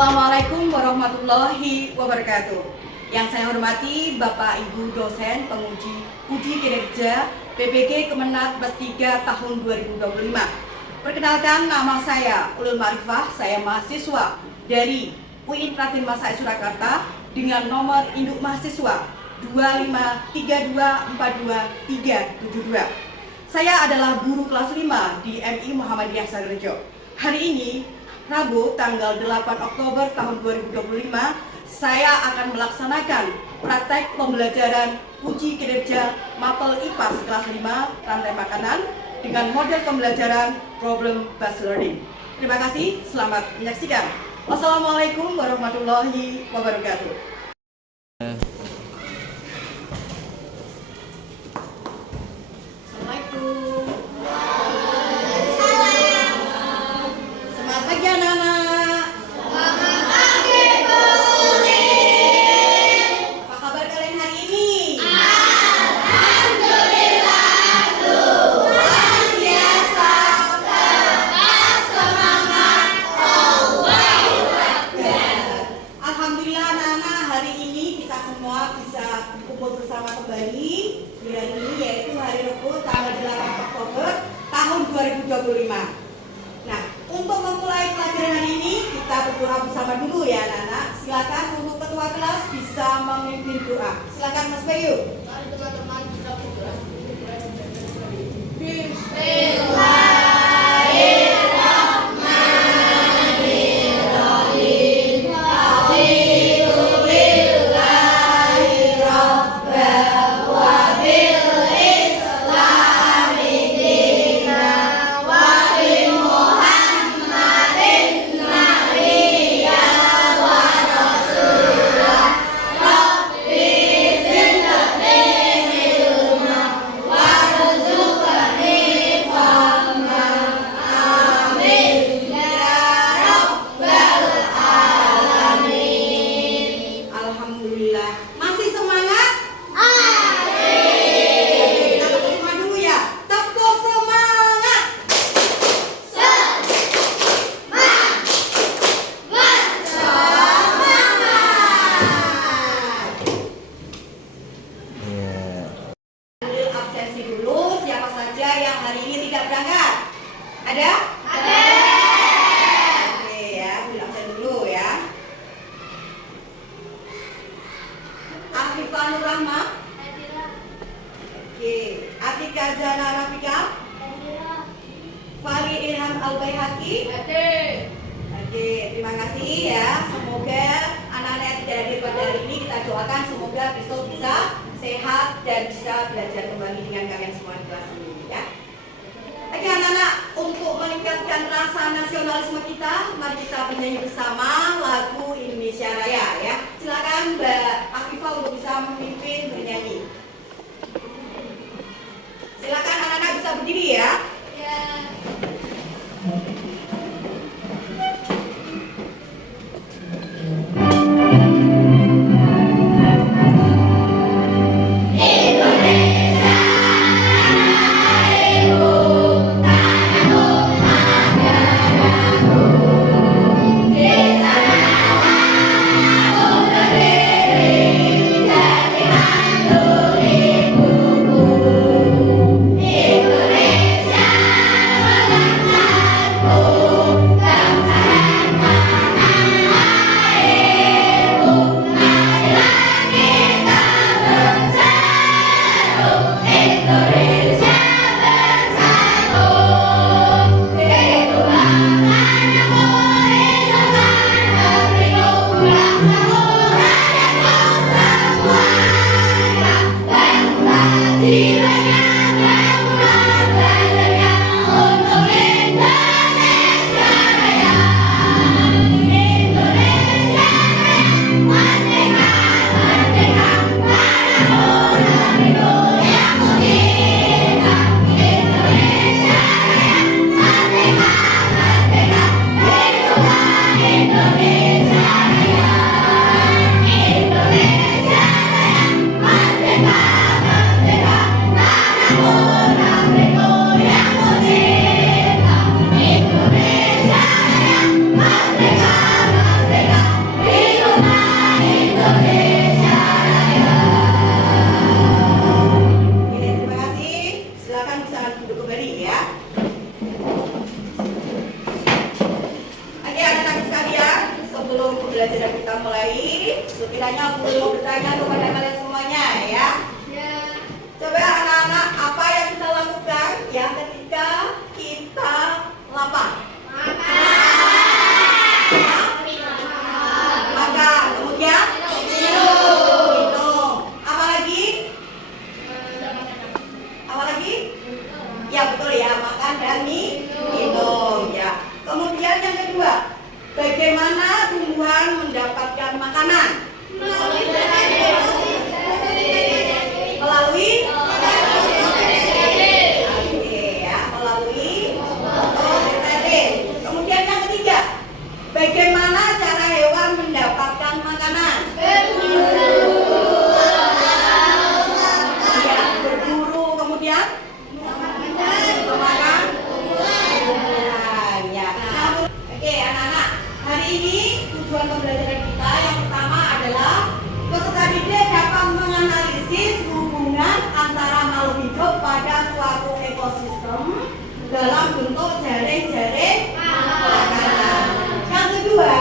Assalamualaikum warahmatullahi wabarakatuh. Yang saya hormati Bapak Ibu dosen penguji uji kinerja PPG Kemenat Bas 3 tahun 2025. Perkenalkan, nama saya Ulul Marifah, saya mahasiswa dari UIN Raden Masai Surakarta dengan nomor induk mahasiswa 253242372. Saya adalah guru kelas 5 di MI Muhammadiyah Sarejo. Hari ini Rabu tanggal 8 Oktober tahun 2025, saya akan melaksanakan praktek pembelajaran uji kinerja Mapel IPAS kelas 5 rantai makanan dengan model pembelajaran problem based learning. Terima kasih, selamat menyaksikan. Wassalamualaikum warahmatullahi wabarakatuh. Assalamualaikum. Selamat pagi anak-anak. Selamat pagi, Bu Uli. Apa kabar kalian hari ini? Alhamdulillah, luar biasa, tetap semangat, Allahu Akbar. Alhamdulillah anak-anak, hari ini kita semua bisa kumpul bersama kembali di hari ini, yaitu hari Rabu tanggal 8 Oktober tahun 2025. Nah, untuk memulai pelajaran hari ini kita berdoa bersama dulu ya anak-anak. Silakan untuk ketua kelas bisa memimpin doa. Silakan Mas Bayu. Mari teman-teman kita berdoa. Alhamdulillah. Masih semangat? Kita tepuk semangat dulu ya. Tepuk semangat. Ambil absensi dulu. Siapa saja yang hari ini tidak berangkat? Ada? Oke ya, ambil absen dulu ya. Afifah Nur Rahma. Oke. Atika Zana Rafika. Fali Ilham Al-Baihaqi. Oke, terima kasih ya. Semoga anak-anak yang tidak hadir pada hari ini, kita doakan semoga besok bisa sehat dan bisa belajar kembali dengan kalian semua di kelas ini ya. Oke anak-anak, untuk meningkatkan rasa nasionalisme kita, mari kita bernyanyi bersama lagu Indonesia Raya ya. Silakan Mbak Afifah untuk bisa memimpin bernyanyi. Silakan anak-anak bisa berdiri ya. Indonesia sebelum pembelajaran kita mulai, sekiranya Guru mau bertanya kepada kalian semuanya ya. Coba anak-anak, apa yang kita lakukan ya ketika kita lapar? Makan, kemudian minum. Apa lagi? Apa lagi? Ya betul ya, makan dan minum ya. Kemudian yang kedua, bagaimana tumbuhan mendapatkan makanan? Melalui fotosintesis. Kemudian yang ketiga, bagaimana cara hewan mendapatkan makanan? Ya, berburu. Kemudian memakan tumbuhan. Ya. Oke, anak-anak. Hari ini tujuan pembelajaran kita yang pertama adalah peserta didik dapat menganalisis hubungan antara makhluk hidup pada suatu ekosistem dalam bentuk jaring-jaring makanan. Yang kedua,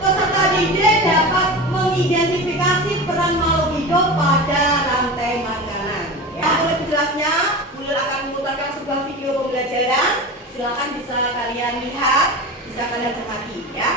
peserta didik dapat mengidentifikasi peran makhluk hidup pada rantai makanan. Ya, lebih jelasnya, Bulil akan memutarkan sebuah video pembelajaran. Silakan bisa kalian lihat, bisa kalian cermati ya.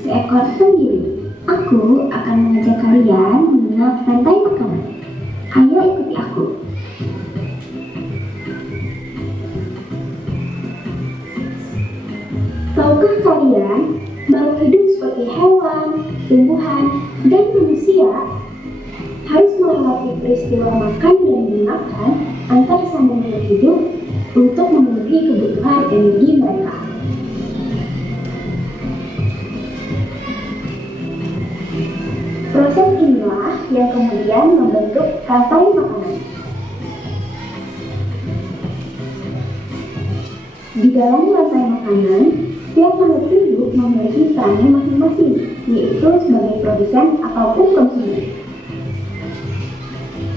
Seekor sendiri. Aku akan mengajak kalian mengenal rantai makanan. Ayo ikuti aku. Tahukah kalian bahwa hidup seperti hewan, tumbuhan, dan manusia harus melewati peristiwa makan dan memakan antar sambungan hidup untuk memenuhi kebutuhan energi mereka. Proses inilah yang kemudian membentuk rantai makanan. Di dalam rantai makanan, setiap makhluk hidup memiliki perannya masing-masing, yaitu sebagai produsen ataupun konsumen.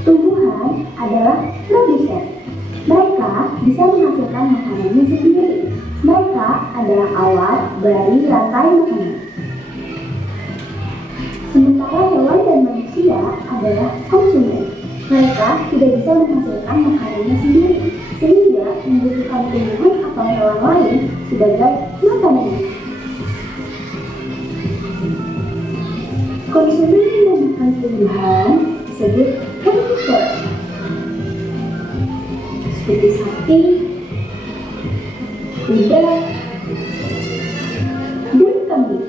Tumbuhan adalah produsen. Mereka bisa menghasilkan makanannya sendiri. Mereka adalah awal dari rantai makanan. Sementara hewan dan manusia adalah konsumen. Mereka tidak bisa menghasilkan makanannya sendiri, sehingga membutuhkan tumbuhan atau hewan lain sebagai makanannya. Konsumen yang memakan tumbuhan disebut herbivore, seperti sapi, kuda, dan kambing.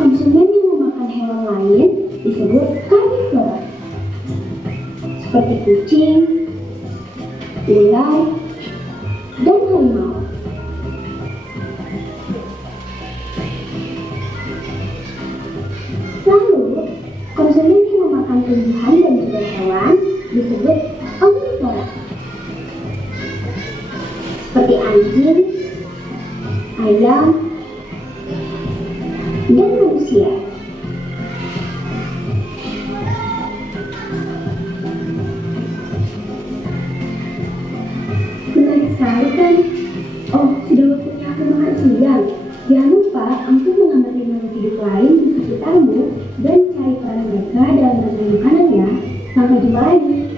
Konsumen yang memakan hewan lain disebut karnivora, seperti kucing, ular, dan harimau. Lalu, konsumen yang memakan tumbuhan dan juga hewan disebut omnivora, seperti anjing, ayam, dan manusia. Menarik sekali kan? Oh, sudah waktunya aku makan siang. Jangan lupa untuk mengamati makhluk hidup lain di sekitarmu dan cari peran mereka dalam rantai makanan ya. Sampai jumpa lagi.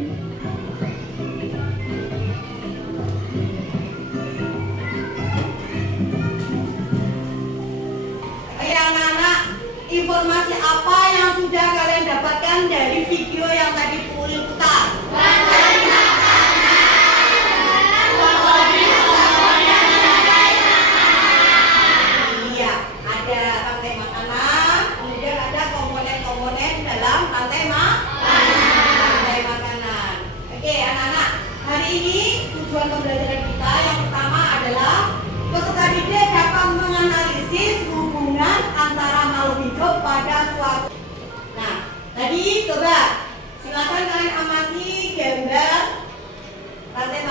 Informasi apa yang sudah kalian dapatkan dari video yang tadi Bulil putar? Rantai Iya, ada rantai makanan, kemudian ada komponen-komponen dalam rantai makanan. Oke, anak-anak, hari ini tujuan pembelajaran kita yang pertama adalah peserta didik dapat menganalisis hubungan antara makhluk hidup pada suatu. Nah, tadi coba silakan kalian amati gambar rantai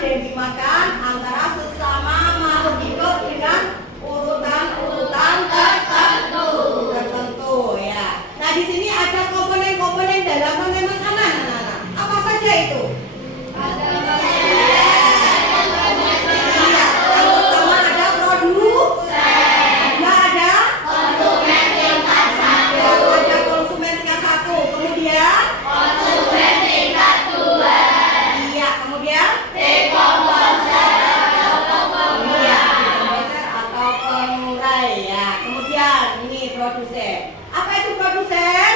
dan dimakan antara sesama makhluk hidup dengan urutan-urutan tertentu ya. Nah, di sini ada komponen-komponen dalam rantai makanan, anak-anak. Apa saja itu? Produsen. Apa itu produsen?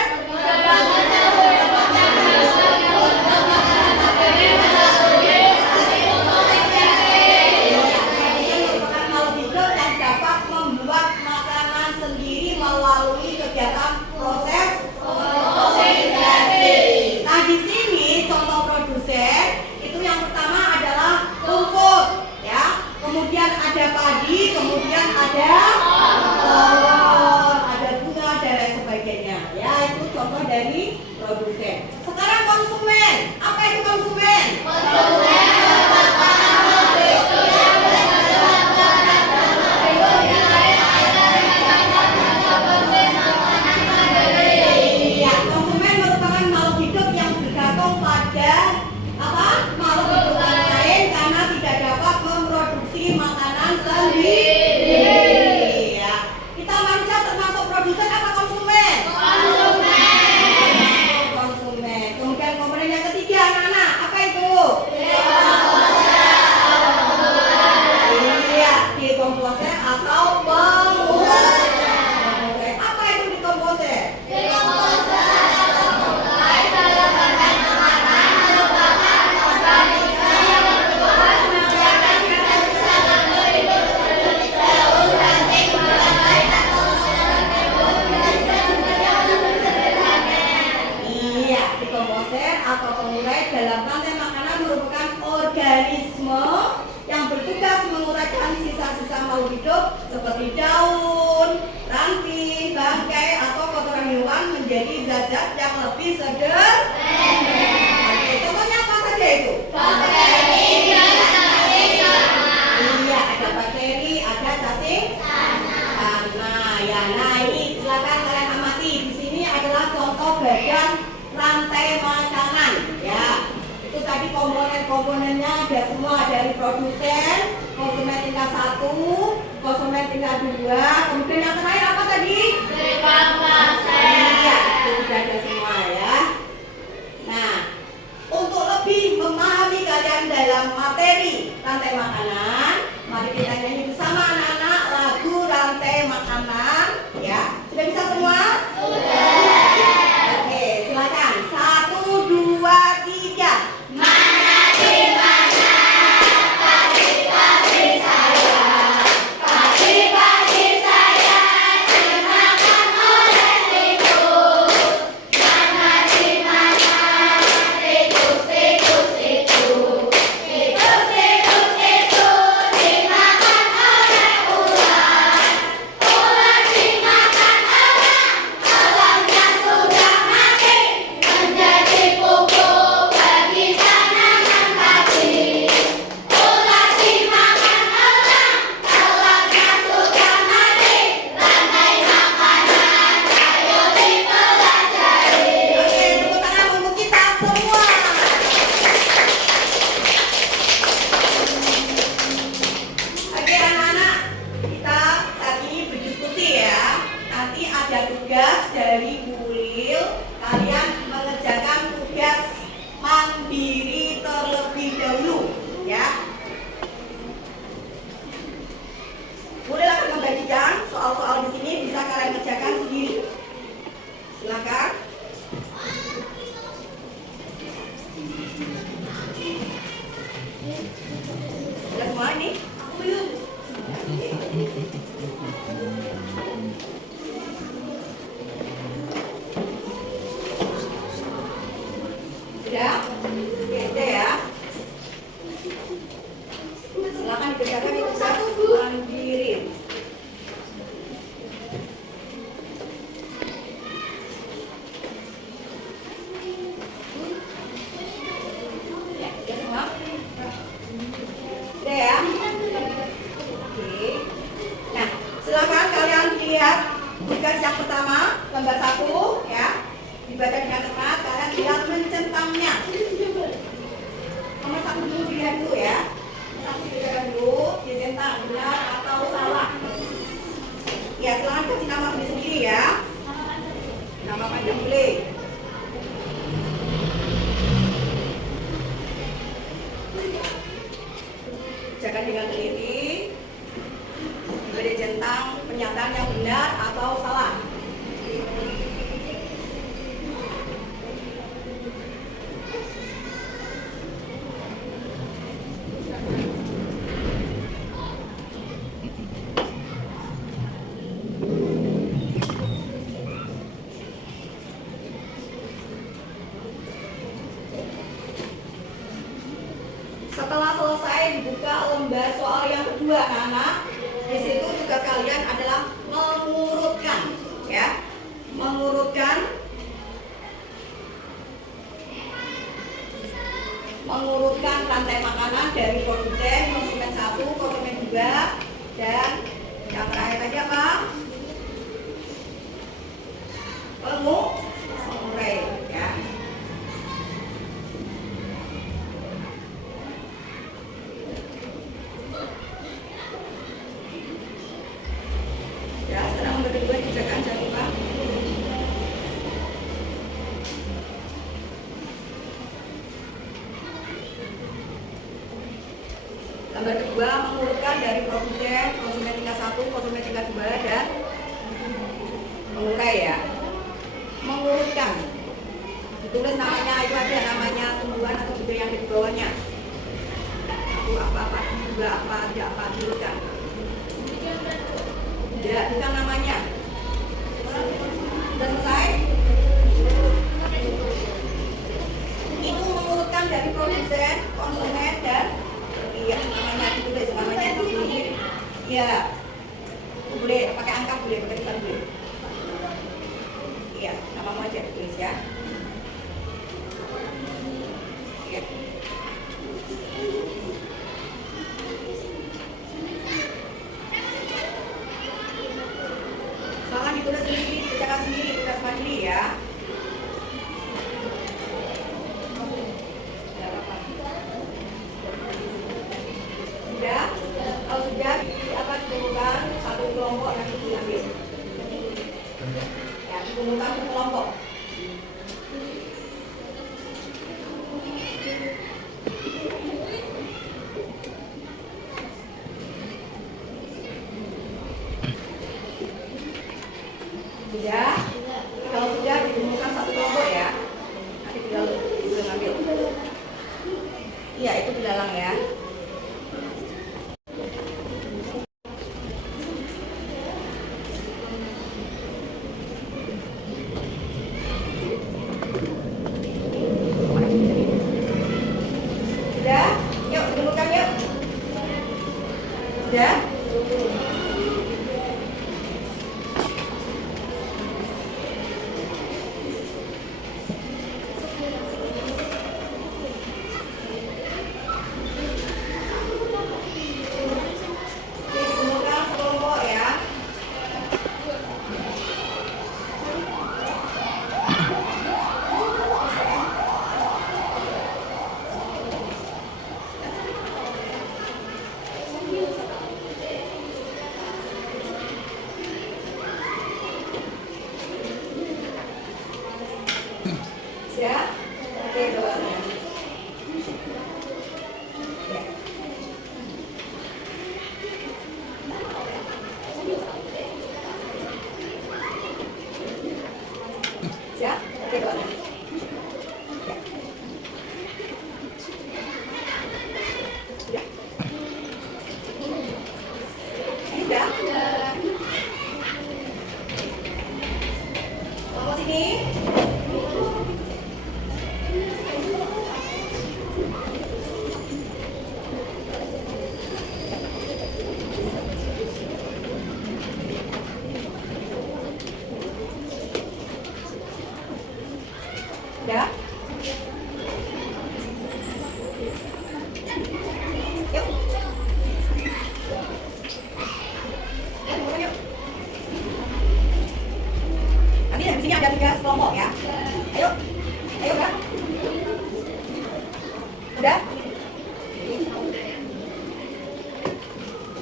Merupakan makhluk hidup yang dapat membuat makanan sendiri melalui kegiatan proses fotosintesis. Nah, di sini contoh produsen itu yang pertama adalah rumput, ya. Kemudian ada padi, kemudian ada sebagainya, ya, itu contoh dari produsen. Sekarang konsumen, apa itu konsumen? Iya, konsumen merupakan makhluk hidup yang bergantung pada makhluk hidup lain karena tidak dapat memproduksi makanan sendiri. Ya. Kita manusia termasuk produsen apa konsumen? Konsumen. Kemudian komponen yang ketiga, anak-anak, apa itu? Iya, dekomposer atau pengurus. Apa itu dekomposer? Dekomposer atau pengurai dalam rantai makanan merupakan organisme yang bertugas menguraikan sisa-sisa makhluk hidup seperti daun, ranting, bangkai atau kotoran hewan menjadi zat-zat yang lebih segar. Oke, contohnya apa saja itu? Iya, ada bakteri, ada cacing tanah. Ya, nah ini silakan kalian amati. Di sini adalah contoh badan rantai makanan, ya. Itu tadi komponen-komponennya ada semua, dari produsen, konsumen tingkat 1, konsumen tingkat 2, kemudian yang terakhir apa tadi? Iya, itu sudah ada semua, ya. Nah, untuk lebih memahami kalian dalam materi rantai makanan, mari kita nyanyi bersama anak-anak lagu rantai makanan, ya. Sudah bisa semua? Oke, silakan. 1, 2, 3. Mana di mana padi-padi saya, padi-padi saya dimakan oleh tikus. Mana di mana tikus-tikus itu, tikus-tikus itu dimakan oleh ular. Ular dimakan elang, elangnya sudah mati, menjadi pupuk bagi tanaman padi. Ular dimakan elang, elangnya sudah mati, rantai makanan ayo dipelajari. Oke, tepuk tangan untuk kita semua. Oke, anak-anak, kita saat ini berdiskusi, ya. Nanti ada tugas dari Bu Lil. Kalian mengerjakan tugas mandiri terlebih dahulu, ya. Bu Lil akan membagikan soal-soal di sini, bisa kalian kerjakan sendiri. Silakan. Sudah semua ini? Aku belum. Sudah? Oke, sudah, ya. Silakan dikerjakan itu mandiri. Ya, sudah semua? Dibaca dengan cepat karena dia mencentangnya. Nomor 1 dulu dilihat dulu ya. Nomor 1 dilihat dulu, dia centang benar atau salah. Ya, silahkan kasih nama sendiri ya. Nama panjang boleh. Jaga dengan teliti. Beri centang pernyataan yang benar atau salah. Setelah selesai dibuka lembar soal yang kedua, anak-anak. Di situ tugas kalian adalah mengurutkan, ya, mengurutkan rantai makanan dari produsen, konsumen 1, konsumen 2, dan yang terakhir tadi apa? Pengurai, ya. Ya, sekarang nomor kedua dikerjakan, jangan lupa. Gambar kedua mengurutkan dari produsen, konsumen tingkat 1, konsumen tingkat 2, dan pengurai ya. Mengurutkan. Ditulis namanya, itu ada namanya tumbuhan atau benda yang di bawahnya. Satu apa, dua apa, tiga apa, diurutkan. Tidak, bukan namanya. Sudah selesai? Itu mengurutkan dari produsen, konsumen, dan iya, namanya ditulis, namanya di sini. Iya. Boleh, pakai angka boleh, pakai tulisan boleh. Iya, namamu aja ditulis ya. Iya. Silahkan ditulis sendiri, dibacakan sendiri, tugas mandiri ya. Sudah? Kalau sudah, apa dikumpulkan satu kelompok nanti diambil. Ya, dikumpulkan satu kelompok. Sudah? Kalau sudah dikumpulkan satu kelompok ya. Nanti tinggal ngambil. Iya, itu dilalang ya. Sudah? Yuk, dikumpulkan yuk. Sudah? Dikumpulkan sekelompok ya. Ya, oke doanya. Ya, oke doanya. Ya.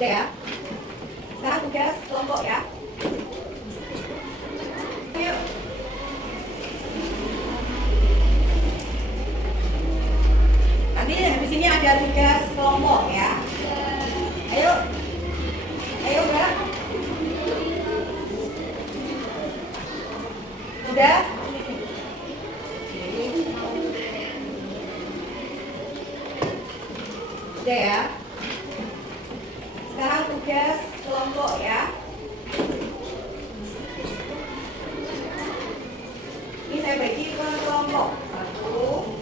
Sudah ya. Sekarang tugas kelompok ya. Ayo. Nanti habis ini ada tugas kelompok ya. Ayo. Ayo, Mbak. Sudah? Sudah ya. Sekarang tugas kelompok ya. Ini saya bagi ke kelompok. Satu.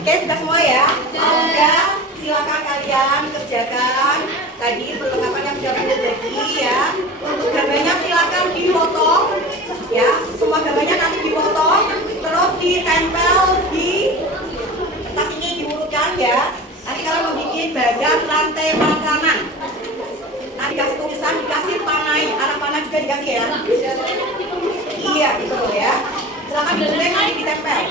Oke, sudah semua ya? Sudah, silakan kalian kerjakan tadi perlengkapan yang sudah kalian bagi ya. Untuk gambarnya silakan dipotong ya. Semua gambarnya nanti dipotong, terus ditempel di kertas ini, diurutkan ya. Nanti kalian membuat badan rantai makanan. Nanti dikasih tulisan, dikasih panai, arah panah juga dikasih ya. Iya, betul ya. Silakan ditulis, nanti ditempel.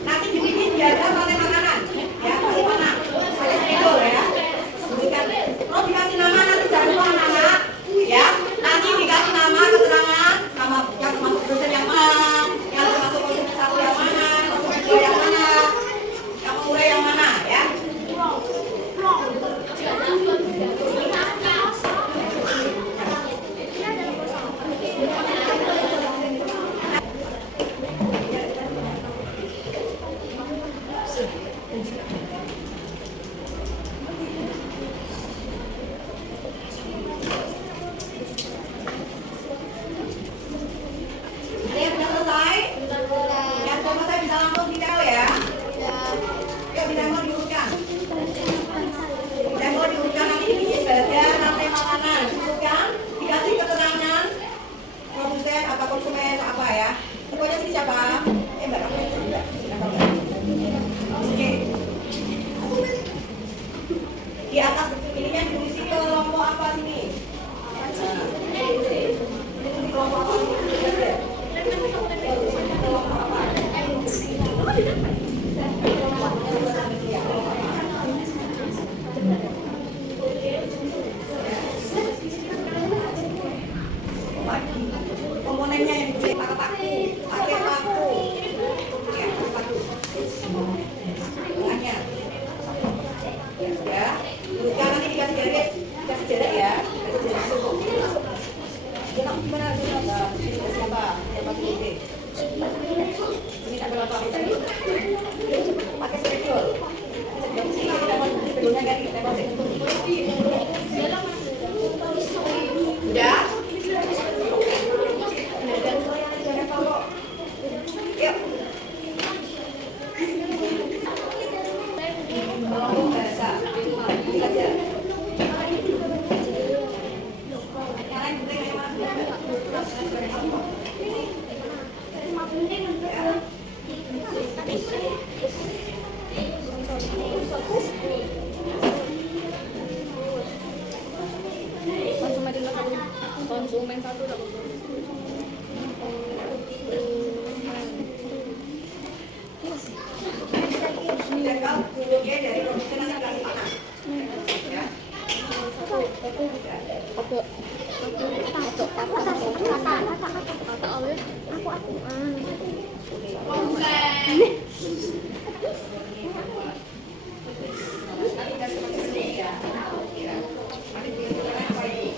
Nanti dibikin diagram rantai makanan ya, kasih panah, pakai spidol ya. Berikan, terus dikasih nama, nanti jangan lupa anak-anak ya. Nanti dikasih nama, keterangan, nama yang termasuk dosen yang mana, yang termasuk dosen satu yang mana, dosen kedua yang mana, yang pemulai yang mana ya. Ada yang sudah selesai? Yang sudah selesai bisa langsung ditempel ya. Yuk ditempel, diurutkan. Ditempel, diurutkan, nanti dibikin badan rantai makanan. Diurutkan, dikasih keterangan produsen apa konsumen apa ya. Pokoknya sini siapa? Mbak, kamu yang juga. Oke. Di atas ininya ditulis kelompok apa sini? Kelompok apa? Komponennya yang dibeli pakai paku, ya, paku. Tengahnya. Ya sudah. Urutkan, nanti dikasih jarak ya, dikasih jarak cukup. Ya, kamu gimana? Siapa? Siapa pilih? Ini tak berapa? Pakai spidol. Spidolnya ganti, tembak sekuntum. Sudah? Yuk. Kelompok bahasa. Belajar. Yang lain boleh yang mana? Konsumen satu dapat Tempel dulunya dari produsen nanti kasih panah. Ya. Nanti kasih pakai sendiri ya. Nanti bikin apa ini?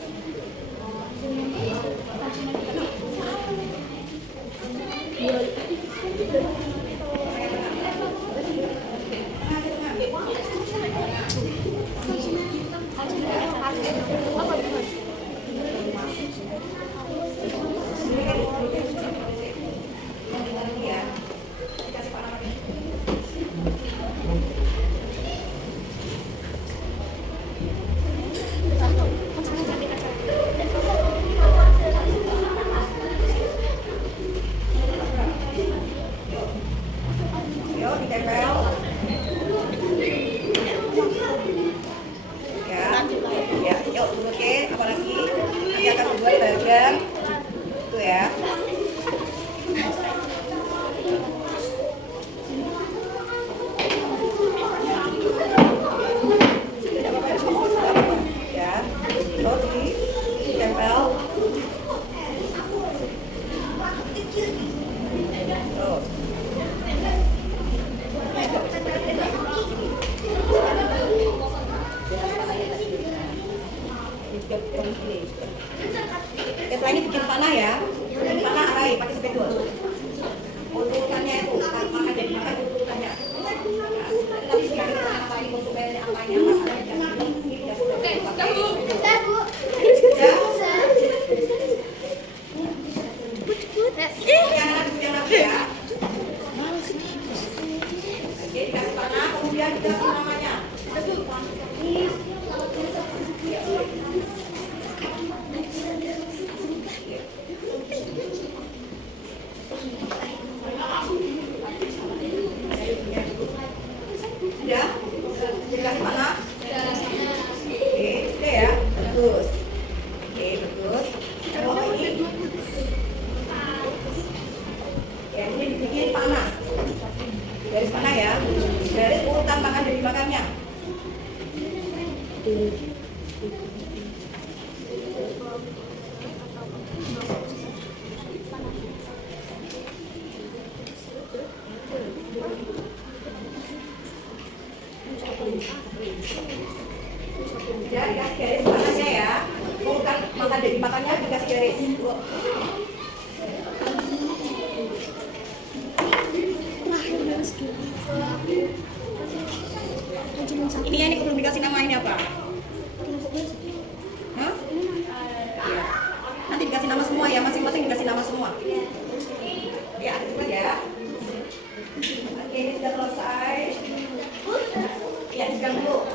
Oke, apalagi nanti akan dibuat bagian itu ya. Ya, roti tempel. Terus. Setelah ini bikin panah ya, bikin panah arai pakai spidol. Urutannya itu, makan jadi makan urutannya. Tapi sudah kita apa ini untuk bayar apanya? Yang nanti ya. Oke, dikasih panah, kemudian dikasih namanya. Sudah? Dikasih panah? Oke, sudah ya? Bagus. Oke, bagus. Oh, ini. Ya, ini dibikin panah. Garis panah ya. Garis urutan makan dari makannya. Ya, dikasih garis panahnya ya. Urutan makan dari makannya dikasih garis. Ini belum dikasih nama, ini apa? Hah? Ya. Nanti dikasih nama semua ya, masing-masing dikasih nama semua. Ya, cepat ya. Oke, ini sudah selesai. Ya, dipegang dulu.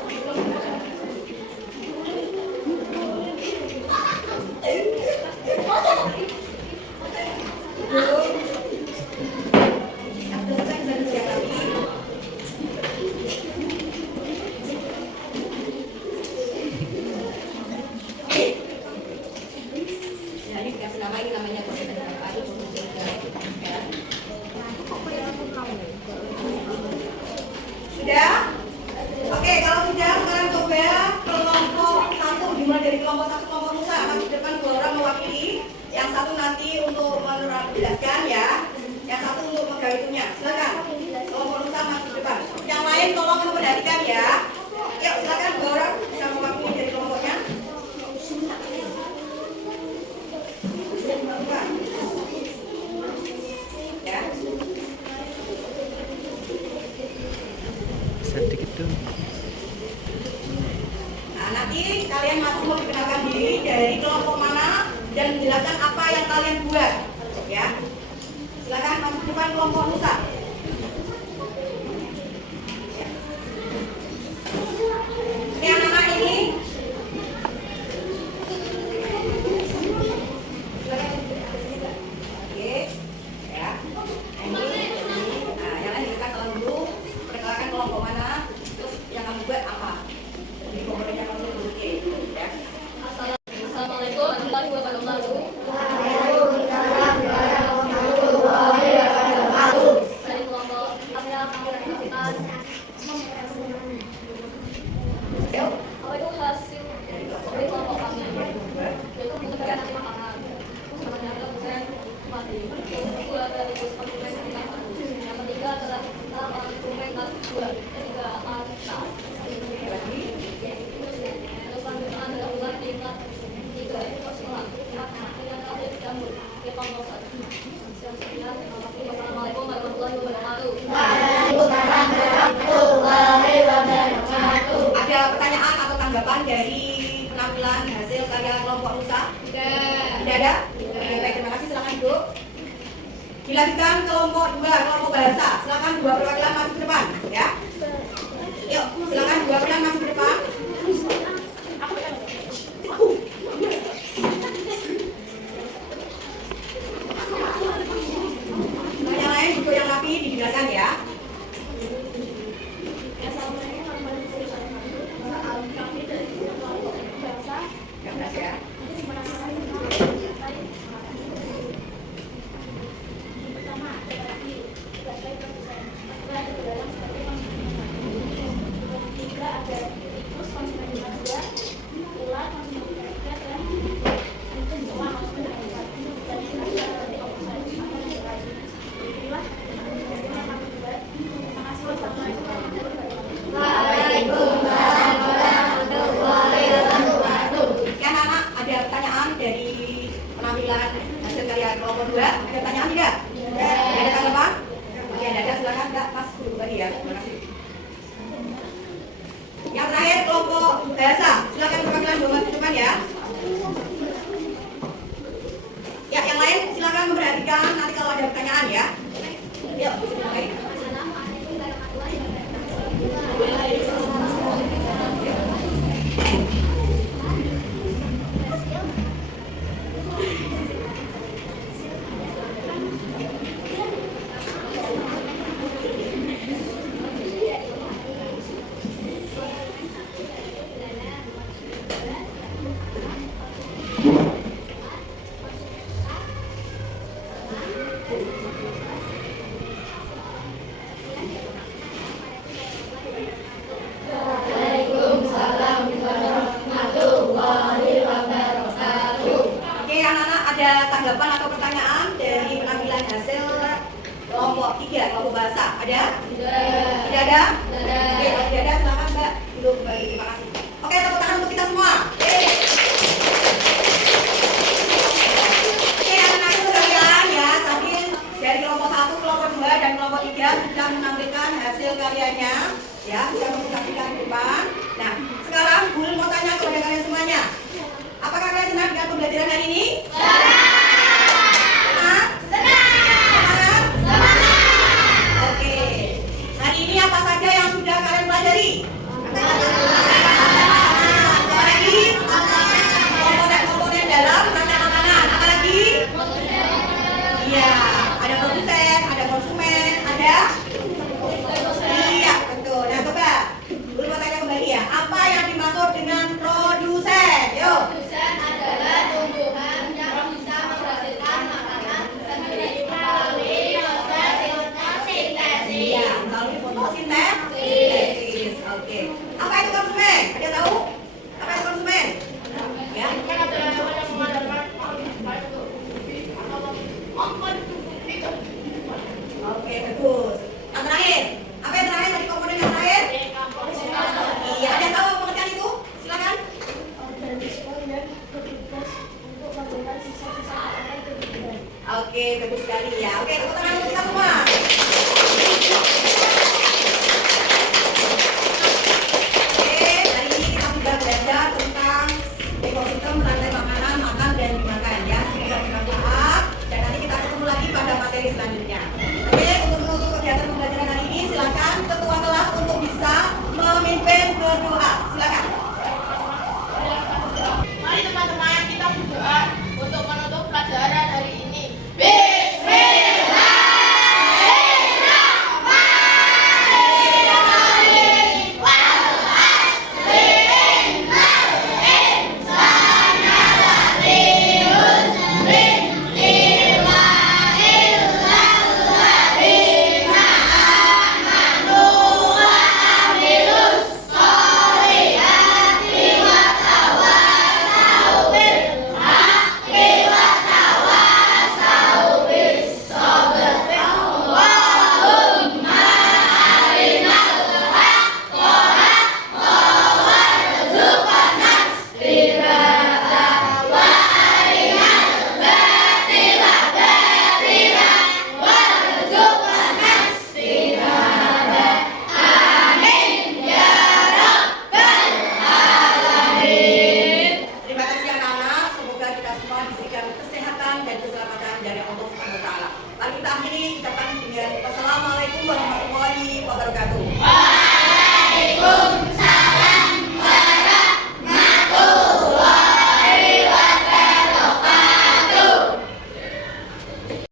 Sudah? Oke, kalau sudah sekarang coba kelompok satu, dimulai dari kelompok satu, kelompok Nusa. Masuk depan 2 orang mewakili. Yang satu nanti untuk menjelaskan ya. Yang satu untuk megang itunya. Silakan. Kelompok Nusa masuk depan. Yang lain tolong memperhatikan ya. Yuk, silakan 2 orang bisa mewakili dari kelompoknya. Ya. Sedikit dong. Nah, nanti kalian masih mau dikenalkan diri dari kelompok mana dan menjelaskan apa yang kalian buat. Ya. Silakan masuk depan kelompok Nusa. Ya. Ini anak-anak ini. Silakan. Oke. Ya. Ini. Nah, yang lain kita kalau dulu perkenalkan kelompok mana, terus yang kamu buat apa. Jadi kelompoknya kamu oke. Ya. Assalamualaikum warahmatullahi wabarakatuh. Dari kelompok apa yang kamu lakukan? Apa itu hasil dari kelompok kami? Yaitu memberikan nanti makanan. Sebenarnya dosen mati. Yang kedua adalah ikut konsumen tingkat 1. Yang ketiga adalah konsumen tingkat 2. Ketiga akan terus lanjutan adalah bulan tingkat 3 itu sekolah. Yang terakhir jamur ke kelompok 1. Assalamualaikum warahmatullahi wabarakatuh. Ada pertanyaan atau tanggapan dari penampilan hasil karya kelompok Nusa? Tidak ada? Oke, baik, terima kasih. Silakan duduk. Dilanjutkan kelompok 2, kelompok bahasa. Silakan 2 perwakilan masuk ke depan, ya. Yuk, silakan 2 perwakilan masuk ke depan. Yang lain duduk yang rapi, didengarkan ya. penampilan hasil karya kelompok 2. Ada pertanyaan tidak? Ada tanggapan? Oke, ada, silakan Mbak, Mas Guru Bari ya. Terima kasih. Yang terakhir kelompok bahasa, silakan perwakilan domba tunjukkan ya. Ya, yang lain silakan memperhatikan nanti kalau ada pertanyaan ya. Yuk, oke. Oke, anak-anak, ada tanggapan atau pertanyaan dari penampilan hasil kelompok 3, kelompok bahasa? Ada? Tidak ada? Oke, kalau tidak ada silakan Mbak duduk kembali. Terima kasih. Oke, tepuk tangan untuk kita semua. Oke, anak-anak sekalian ya, tadi dari kelompok 1, kelompok 2, dan kelompok 3 sudah menampilkan hasil karyanya, ya, sudah mempresentasikan di depan. Nah, sekarang Bu Lil mau tanya kepada kalian semuanya. Apakah kalian senang dengan pembelajaran hari ini? Senang? Senang? Oke. Hari ini apa saja yang sudah kalian pelajari? Apalagi? Komponen-komponen dalam rantai makanan. Apalagi? Iya, ada produsen, ada konsumen, ada? Iya, betul. Nah, coba dulu mau tanya kembali ya. Apa yang dimaksud dengan produsen? Yuk. Iya, melalui fotosintesis. Oke. Apa itu konsumen? Ada tahu? Apa itu konsumen? Ya. Oke, bagus. Yang terakhir. Apa yang terakhir tadi komponen yang terakhir? Iya, ada tahu pengertian itu? Silakan. Oke, bagus sekali ya. Oke, tepuk tangan untuk kita semua.